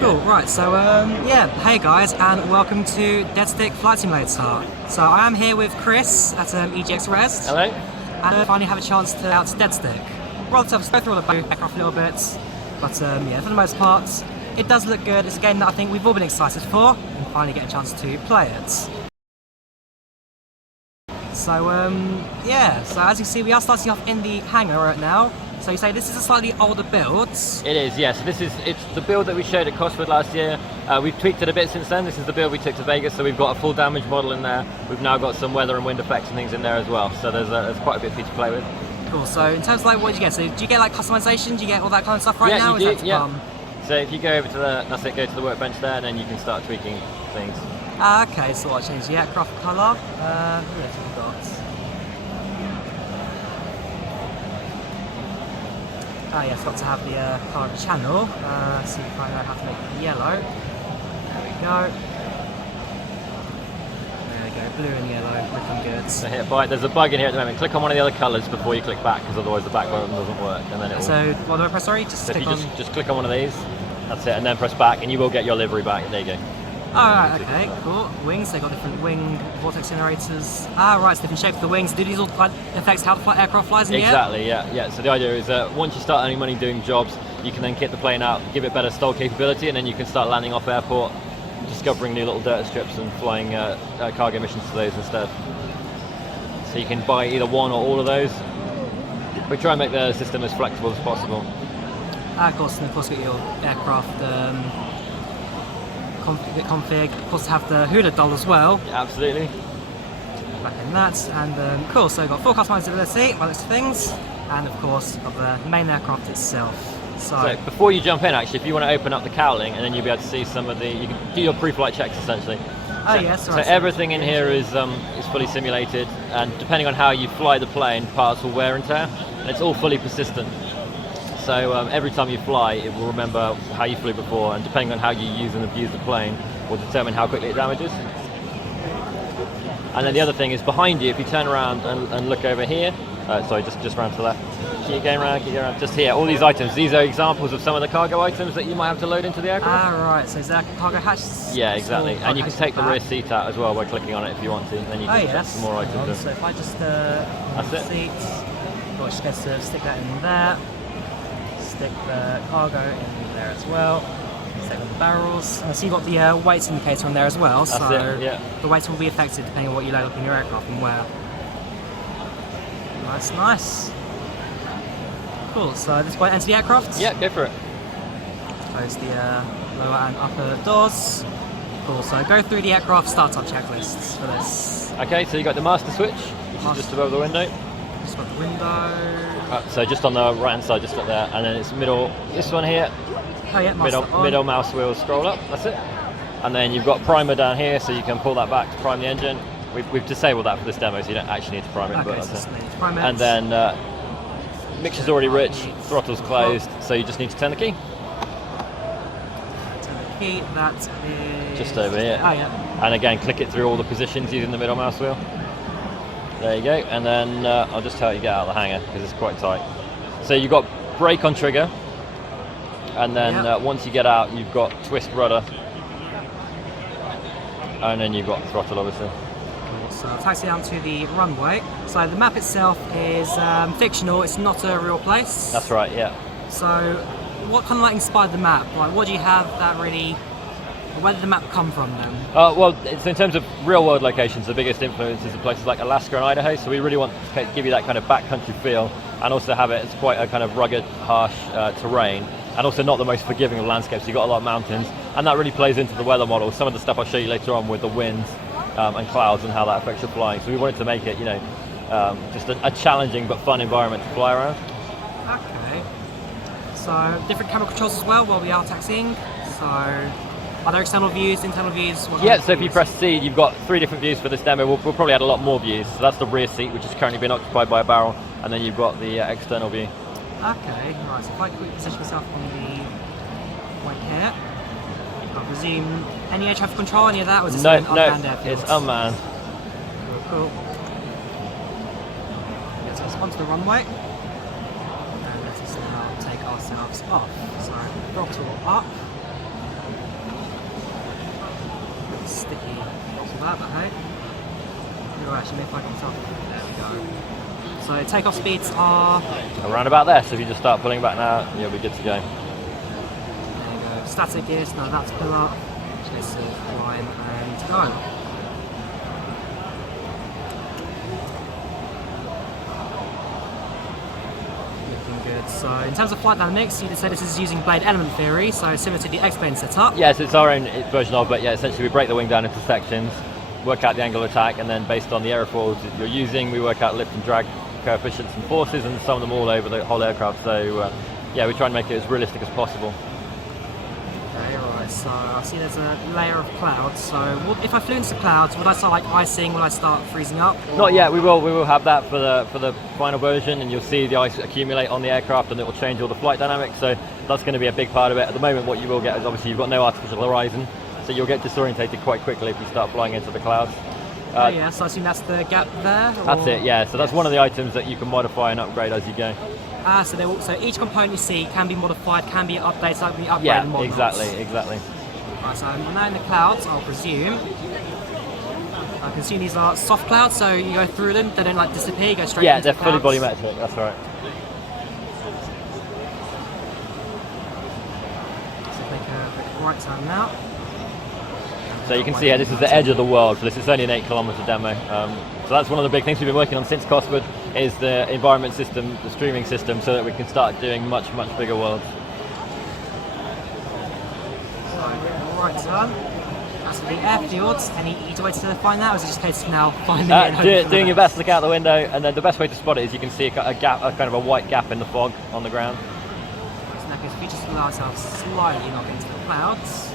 Cool, right, so yeah, hey guys, and welcome to Deadstick Flight Simulator. So I am here with Chris at EGX Rezzed. Hello. And I finally have a chance to out to Deadstick. Roll to go through all the aircraft a little bit, but yeah, for the most part, it does look good. It's a game that I think we've all been excited for, and finally get a chance to play it. So yeah, so as you see, we are starting off in the hangar right now. So you say this is a slightly older build? It is, yes. It's the build that we showed at Cosford last year. We've tweaked it a bit since then. This is the build we took to Vegas, so we've got a full damage model in there. We've now got some weather and wind effects and things in there as well. So there's quite a bit for you to play with. Cool. So in terms of like, what did you get? So do you get like customization? Do you get all that kind of stuff right now? Yeah, you do. Yeah. So if you go over to go to the workbench there, and then you can start tweaking things. Okay. So I changed the aircraft colour. What else have we got? Oh yes, got to have the colour of the channel. See if I know how to make it yellow. There we go. There we go, blue and yellow, looking good. So there's a bug in here at the moment. Click on one of the other colours before you click back, because otherwise the back button doesn't work, and then it will. So what do I press? Sorry, just so if you just click on one of these. That's it, and then press back, and you will get your livery back. There you go. Alright, okay, cool. Wings, they've got different wing vortex generators. Right, it's different shapes of the wings. Do these all affect how the aircraft flies in the air? Exactly, yeah. So the idea is that once you start earning money doing jobs, you can then kit the plane out, give it better stall capability, and then you can start landing off airport, discovering new little dirt strips and flying cargo missions to those instead. So you can buy either one or all of those. We try and make the system as flexible as possible. Of course, and of course, got your aircraft config, of course, have the Hula doll as well. Yeah, absolutely. Back in that, and cool, so got full customizability, by looks of things, and of course, of the main aircraft itself. So before you jump in, actually, if you want to open up the cowling, and then you'll be able to see some of you can do your pre-flight checks, essentially. Oh yes, right. So everything in here is fully simulated, and depending on how you fly the plane, parts will wear and tear, and it's all fully persistent. So every time you fly, it will remember how you flew before, and depending on how you use and abuse the plane, will determine how quickly it damages. And then the other thing is behind you, if you turn around and look over here, sorry, just round to the left, keep going around, just here, all these items, these are examples of some of the cargo items that you might have to load into the aircraft. Right, so is that cargo hatch? Yeah, exactly, and you can take the rear seat out as well by clicking on it if you want to, and then you can set some more items. So if I just that's seat, or just stick that in there. Stick the cargo in there as well. Stick the barrels. So you've got the weights indicator on there as well. That's it, yeah. The weights will be affected depending on what you load up in your aircraft and where. Nice. Cool. So at this point, enter the aircraft. Yeah, go for it. Close the lower and upper doors. Cool. So go through the aircraft startup checklists for this. Okay, so you got the master switch, which is just above the window. Just got the window. So just on the right hand side, just up there, and then it's middle, this one here, oh, yeah, middle mouse wheel scroll up, that's it. And then you've got primer down here, so you can pull that back to prime the engine. We've disabled that for this demo, so you don't actually need to prime it, okay, but that's so it. And then mixture's already rich, throttle's closed, so you just need to turn the key. Turn the key, that is... just over here. Oh, yeah. And again, click it through all the positions using the middle mouse wheel. There you go, and then I'll just help you get out of the hangar because it's quite tight. So you've got brake on trigger, and then once you get out, you've got twist rudder, and then you've got throttle, obviously. Cool. So I'll taxi down to the runway. So the map itself is fictional; it's not a real place. That's right, yeah. So what kind of like inspired the map? Like, what do you have that really? Where did the map come from then? Well, so in terms of real-world locations, the biggest influences are places like Alaska and Idaho, so we really want to give you that kind of backcountry feel, and also have it as quite a kind of rugged, harsh terrain, and also not the most forgiving of landscapes. You've got a lot of mountains, and that really plays into the weather model. Some of the stuff I'll show you later on with the winds and clouds and how that affects your flying. So we wanted to make it, just a challenging but fun environment to fly around. Okay. So different camera controls as well while we are taxiing. So... are there external views, internal views? Yeah, so if you press C, you've got 3 different views for this demo. We'll probably add a lot more views. So that's the rear seat, which is currently being occupied by a barrel, and then you've got the external view. Okay, right, so if I quickly position myself on the point here, I presume any air traffic control, any of that? Or is it unmanned airfield? It's unmanned. Cool. Let's respond to the runway, and let us now take ourselves off. So throttle up. that, but hey. Oh, actually, if I can tell. There we go. So takeoff speeds are around about there, so if you just start pulling back now, you'll be good to go. There you go. Static gears, no, that's pull up. Just climb and go. Looking good. So in terms of flight dynamics, you did say this is using blade element theory, so similar to the X-plane setup. Yes, it's our own version of, but yeah, essentially we break the wing down into sections, work out the angle of attack, and then based on the aerofoils that you're using, we work out lift and drag coefficients and forces and sum them all over the whole aircraft. So yeah, we try and make it as realistic as possible. Okay, alright, so I see there's a layer of clouds, so if I flew into clouds, would I start like icing, would I start freezing up? Or? Not yet, we will have that for the final version, and you'll see the ice accumulate on the aircraft and it will change all the flight dynamics, so that's going to be a big part of it. At the moment what you will get is obviously you've got no artificial horizon, so you'll get disorientated quite quickly if you start flying into the clouds. Oh yeah, so I assume that's the gap there? Or? That's it, yeah, so that's one of the items that you can modify and upgrade as you go. So each component you see can be modified, can be updated, can be upgraded. Yeah, exactly. Right, so I'm now in the clouds, I'll presume. I can assume these are soft clouds, so you go through them, they don't like disappear, you go straight into the they're fully clouds. volumetric, that's right. So take a quick right turn now. So you can see here, this is the edge of the world for this. It's only an 8 kilometre demo. So that's one of the big things we've been working on since Cosford, is the environment system, the streaming system, so that we can start doing much bigger worlds. So right turn. That's for the airfields. Any easy way to find that, or is it just a case of now finding it? Doing your best to look out the window, and then the best way to spot it is you can see a gap, a kind of a white gap in the fog on the ground. So now if we just allow ourselves slightly knock into the clouds.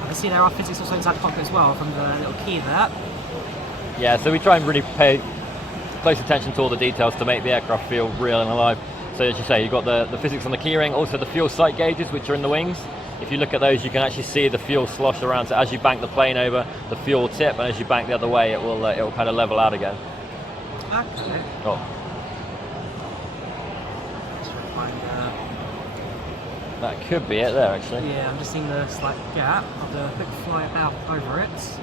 I can see there are physics also inside the cockpit as well from the little key there. Yeah, so we try and really pay close attention to all the details to make the aircraft feel real and alive. So as you say, you've got the physics on the keyring, also the fuel sight gauges which are in the wings. If you look at those, you can actually see the fuel slosh around. So as you bank the plane over, the fuel will tip, and as you bank the other way, it will kind of level out again. Okay. Oh. Just trying to find That could be it there, actually. yeah, I'm just seeing the slight gap of the quick fly about over it.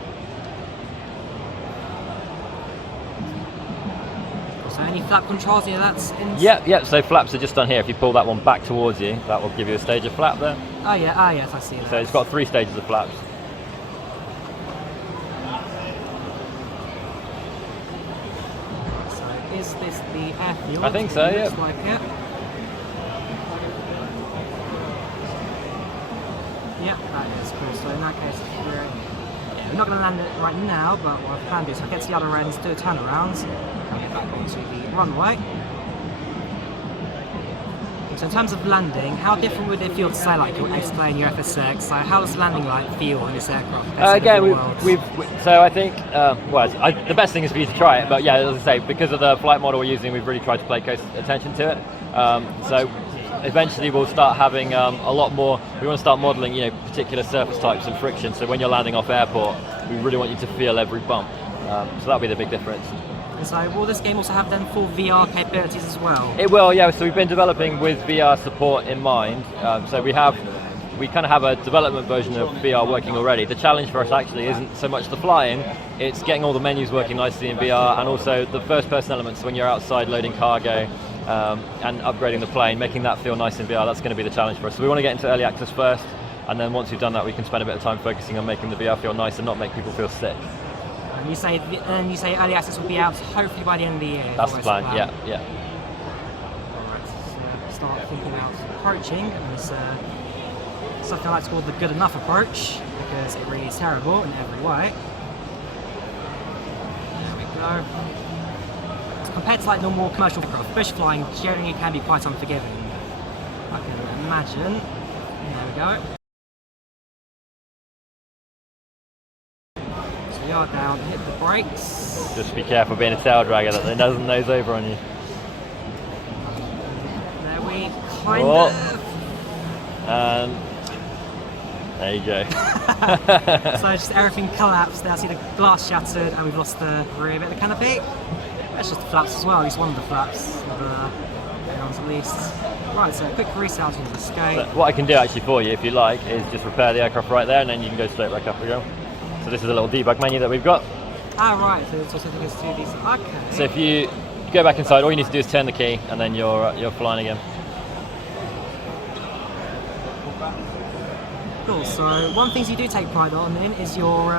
So any flap controls, yeah, that's in. Yep, so flaps are just on here. If you pull that one back towards you, that will give you a stage of flap there. Oh yeah, yes, I see that. So it's got 3 stages of flaps. So is this the airfield? I think so, yeah. Looks like it. Yeah, that is cool. So in that case, we're not going to land it right now, but what I can do is I'll get to the other end, do a turnaround, and get back onto the runway. So in terms of landing, how different would it feel to say like your X-plane, your FSX? So how does landing like feel in this aircraft? Again, so I think the best thing is for you to try it. But yeah, as I say, because of the flight model we're using, we've really tried to pay close attention to it. So eventually we'll start having a lot more. We want to start modelling, particular surface types and friction. So when you're landing off airport, we really want you to feel every bump. So that'll be the big difference. And so will this game also have then full VR capabilities as well? It will, yeah. So we've been developing with VR support in mind. So we kind of have a development version of VR working already. The challenge for us actually isn't so much the flying, it's getting all the menus working nicely in VR, and also the first person elements when you're outside loading cargo and upgrading the plane, making that feel nice in VR. That's going to be the challenge for us. So we want to get into early access first, and then once we've done that, we can spend a bit of time focusing on making the VR feel nice and not make people feel sick. And you say early access will be out hopefully by the end of the year. That's the plan. Yeah. Alright, so start thinking about approaching, and it's something I like to call the good enough approach, because it really is terrible in every way. There we go. So compared to like normal commercial aircraft, bush flying generally can be quite unforgiving, I can imagine. There we go. We are down, hit the brakes. Just be careful being a tail dragger that it doesn't nose over on you. There we kind of. And there you go. So just everything collapsed there. I see the glass shattered and we've lost the rear bit of the canopy. That's just the flaps as well, at least one of the flaps. The ones at least. Right, so a quick restart into the escape. So what I can do actually for you, if you like, is just repair the aircraft right there, and then you can go straight back up again. So this is a little debug menu that we've got. Ah, right. So it's also taking us to these. Okay. So if you go back inside, all you need to do is turn the key, and then you're flying again. Cool. So one thing you do take pride on in is your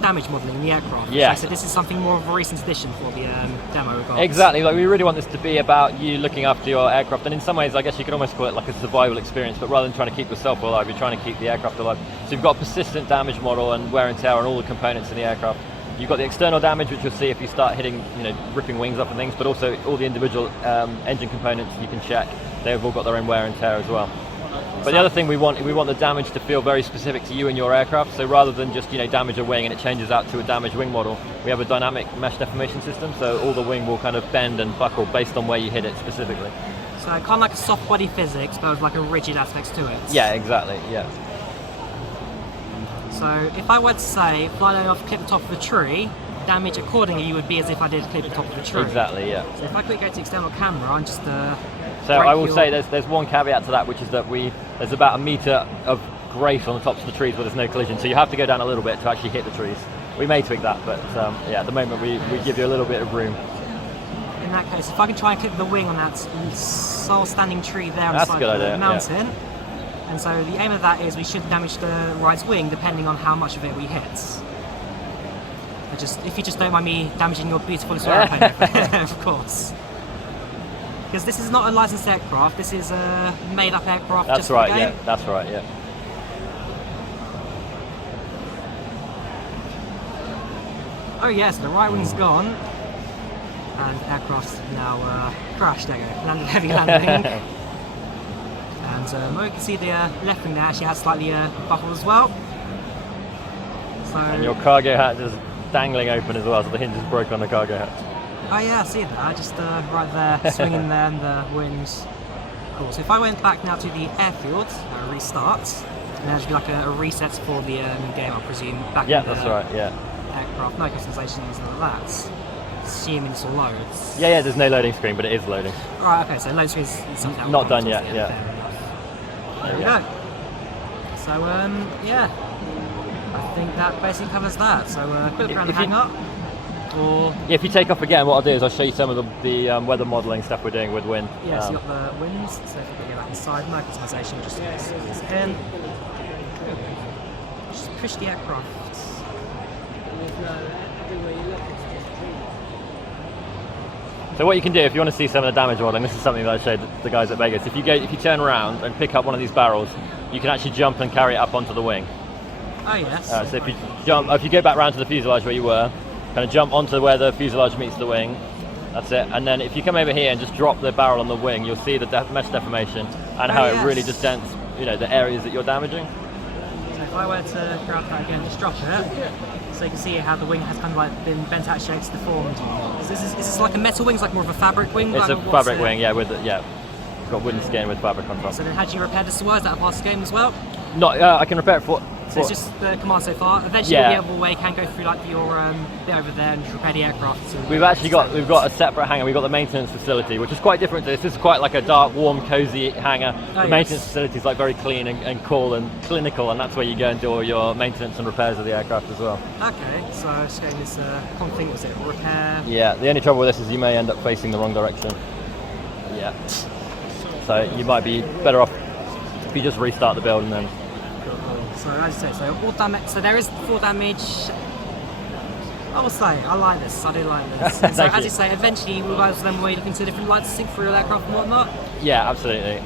damage modelling in the aircraft. Yeah. So this is something more of a recent addition for the demo regards. Exactly. Like we really want this to be about you looking after your aircraft, and in some ways, I guess you could almost call it like a survival experience. But rather than trying to keep yourself alive, you're trying to keep the aircraft alive. So you've got a persistent damage model and wear and tear on all the components in the aircraft. You've got the external damage, which you'll see if you start hitting, ripping wings off and things. But also all the individual engine components you can check. They've all got their own wear and tear as well. But the other thing we want the damage to feel very specific to you and your aircraft. So rather than just damage a wing and it changes out to a damaged wing model, we have a dynamic mesh deformation system. So all the wing will kind of bend and buckle based on where you hit it specifically. So kind of like a soft body physics, but with like a rigid aspects to it. Yeah, exactly. Yeah. So if I were to say fly off, clip the top of the tree, damage accordingly would be as if I did clip the top of the tree. Exactly. Yeah. So if I quickly go to external camera and just so I will say there's one caveat to that, which is that there's about a metre of grace on the tops of the trees where there's no collision, so you have to go down a little bit to actually hit the trees. We may tweak that, but yeah, at the moment we give you a little bit of room. In that case, if I can try and clip the wing on that sole standing tree there on the side of the mountain, yeah. And so the aim of that is we should damage the right wing depending on how much of it we hit. If you just don't mind me damaging your beautiful little airplane, of course. Because this is not a licensed aircraft, this is a made-up aircraft. That's just right, for the game. yeah. That's right, yeah. Oh yes, the right wing's gone, and aircraft's now crashed. There you go, landed heavy landing. And you can see the left wing there actually has slightly buckled as well. So, and your cargo hatch is dangling open as well, so the hinge is broken on the cargo hatch. Oh yeah, I see that, just right there, swinging there and the wings. Cool, so if I went back now to the airfield, restart, and there'd be like a reset for the game, I presume, back in the that's right, yeah. aircraft, no customizations and all that. Assuming this all loads. Yeah, there's no loading screen, but it is loading. Right, okay, so load screen is something that not done yet, yeah. There we go. So, yeah, I think that basically covers that. So, quick around the hangar. Or yeah, if you take off again, what I'll do is I'll show you some of the weather modelling stuff we're doing with wind. Yeah, so you've got the winds, so if you get that inside, no customization, just this in. Just push the aircraft. So what you can do if you want to see some of the damage modelling, this is something that I showed the guys at Vegas. If you turn around and pick up one of these barrels, you can actually jump and carry it up onto the wing. Oh yes. So if you go back round to the fuselage where you were, kind of jump onto where the fuselage meets the wing, that's it. And then if you come over here and just drop the barrel on the wing, you'll see the mesh deformation and how it really just dents, the areas that you're damaging. So if I were to grab that again, just drop it, so you can see how the wing has kind of like been bent out shapes, deformed. Is this like a metal wing? Is like more of a fabric wing? It's a fabric wing, yeah. It's got wooden skin with fabric on top. So then, how do you repair this? Is that a part of the game as well? No, I can repair it for. So it's just the command so far. Eventually, the other way can go through like your bit over there and repair the aircraft. So we've got a separate hangar. We've got the maintenance facility, which is quite different to this. This is quite like a dark, warm, cozy hangar. The maintenance facility is like very clean and cool and clinical, and that's where you go and do all your maintenance and repairs of the aircraft as well. Okay, so just getting this thing, was it repair? Yeah, the only trouble with this is you may end up facing the wrong direction. Yeah. So you might be better off if you just restart the build and then. So as I say, so all damage. So there is 4 damage. I will say, I like this. I do like this. So as you say, eventually you guys then will look into different lights to sync for real aircraft and whatnot. Yeah, absolutely.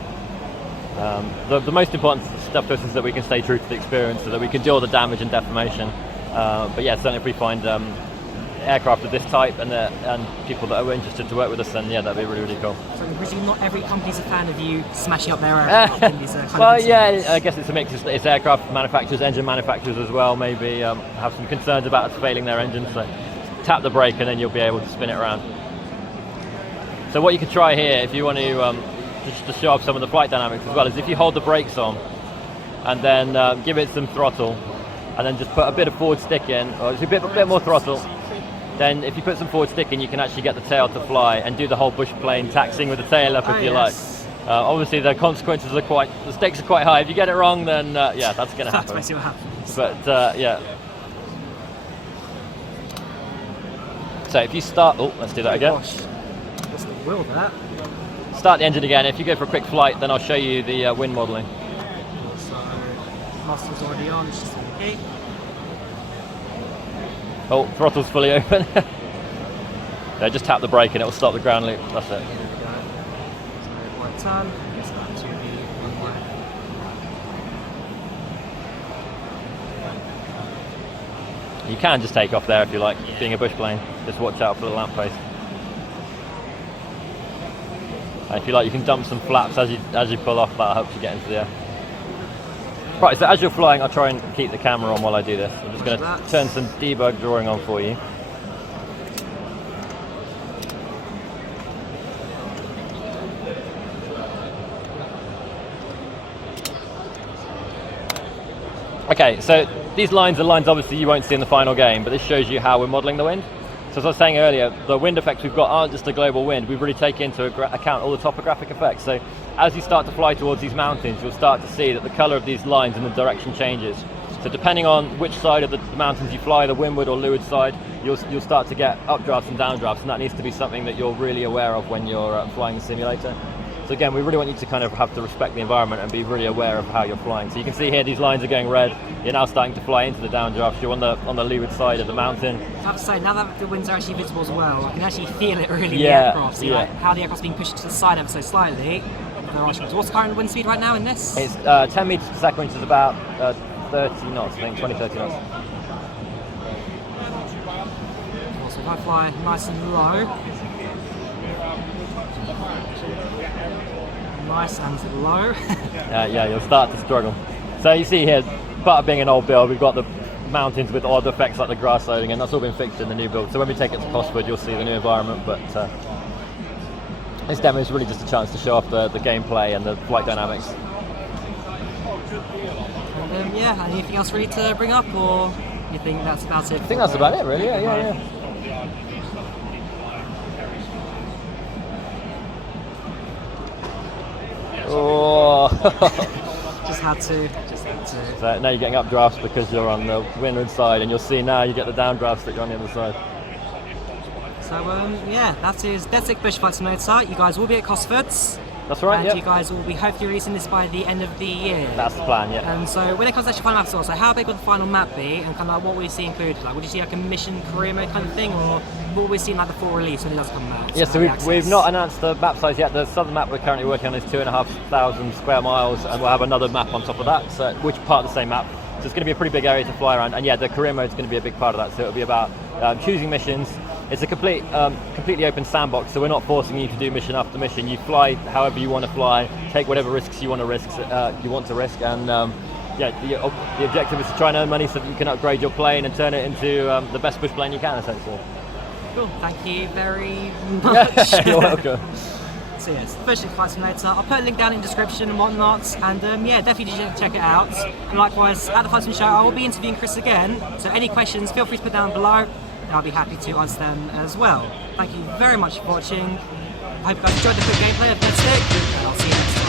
The most important stuff to us is that we can stay true to the experience, so that we can do all the damage and deformation. But yeah, certainly if we find aircraft of this type and people that are interested to work with us, then yeah, that'd be really, really cool. So I presume not every company's a fan of you smashing up their aircraft in these well, yeah, I guess it's a mix. It's aircraft manufacturers, engine manufacturers as well, maybe have some concerns about us failing their engines, so tap the brake and then you'll be able to spin it around. So what you can try here, if you want to just to show off some of the flight dynamics as well, is if you hold the brakes on and then give it some throttle and then just put a bit of forward stick in, or just a bit more throttle. Then if you put some forward stick in, you can actually get the tail to fly and do the whole bush plane taxiing with the tail up if you like. Obviously the consequences are the stakes are quite high. If you get it wrong, then yeah, that's going to happen. That's basically what happens. But yeah. So if you start, oh, let's do that again. Gosh, what's the wheel there? Start the engine again. If you go for a quick flight, then I'll show you the wind modelling. So, muscle's already on, it's just the key. Oh, throttle's fully open. Yeah, just tap the brake and it will stop the ground loop. That's it. There we go. So, right turn, it's back to the runway. You can just take off there if you like, being a bush plane. Just watch out for the lamppost. And if you like, you can dump some flaps as you pull off. That helps you get into the air. Right, so as you're flying, I'll try and keep the camera on while I do this. I'm just going to turn some debug drawing on for you. Okay, so these lines are lines obviously you won't see in the final game, but this shows you how we're modelling the wind. So as I was saying earlier, the wind effects we've got aren't just a global wind, we've really taken into account all the topographic effects. So as you start to fly towards these mountains, you'll start to see that the colour of these lines and the direction changes. So depending on which side of the mountains you fly, the windward or leeward side, you'll start to get updrafts and downdrafts, and that needs to be something that you're really aware of when you're flying the simulator. So again, we really want you to kind of have to respect the environment and be really aware of how you're flying. So you can see here these lines are going red. You're now starting to fly into the downdrafts. You're on the leeward side of the mountain. I have to say, now that the winds are actually visible as well, I can actually feel it really in the Yeah, aircraft. See, yeah. like, how the aircraft's being pushed to the side ever so slightly. What's the current wind speed right now in this? It's 10 meters per second, which is about 30 knots, I think, 20, 30 knots. So if I fly nice and low, nice and low. Yeah, you'll start to struggle. So you see here, part of being an old build, we've got the mountains with odd effects like the grass loading, and that's all been fixed in the new build. So when we take it to Cosford, you'll see the new environment, but this demo is really just a chance to show off the gameplay and the flight dynamics. And yeah, anything else really to bring up, or you think that's about it? I think that's about it, really, yeah. Oh. Just had to. So now you're getting updrafts because you're on the windward side, and you'll see now you get the downdrafts that you're on the other side. So yeah, that is Deadstick Bush Flight Simulator. You guys will be at Cosford's. That's right, and yeah. you guys will be hopefully releasing this by the end of the year. That's the plan, yeah. And so when it comes to actually final map, so how big will the final map be, and kind of like what will we see included? Like, would you see like a mission career mode kind of thing, or what will we see in like the full release when it does come out? Yeah, so we've not announced the map size yet. The southern map we're currently working on is 2,500 square miles, and we'll have another map on top of that, so, which part of the same map. So it's going to be a pretty big area to fly around, and yeah, the career mode is going to be a big part of that. So it'll be about choosing missions. It's a completely open sandbox, so we're not forcing you to do mission after mission. You fly however you want to fly, take whatever risks you want to risk, and yeah, the objective is to try and earn money so that you can upgrade your plane and turn it into the best bush plane you can, essentially. Cool, thank you very much. You're welcome. So yes, Deadstick Flight Simulator. I'll put a link down in the description and whatnot, and yeah, definitely check it out. And likewise, at the Flight Sim Show, I will be interviewing Chris again, so any questions, feel free to put down below. I'll be happy to answer them as well. Thank you very much for watching. I hope you guys enjoyed the quick gameplay of Deadstick, and I'll see you next time.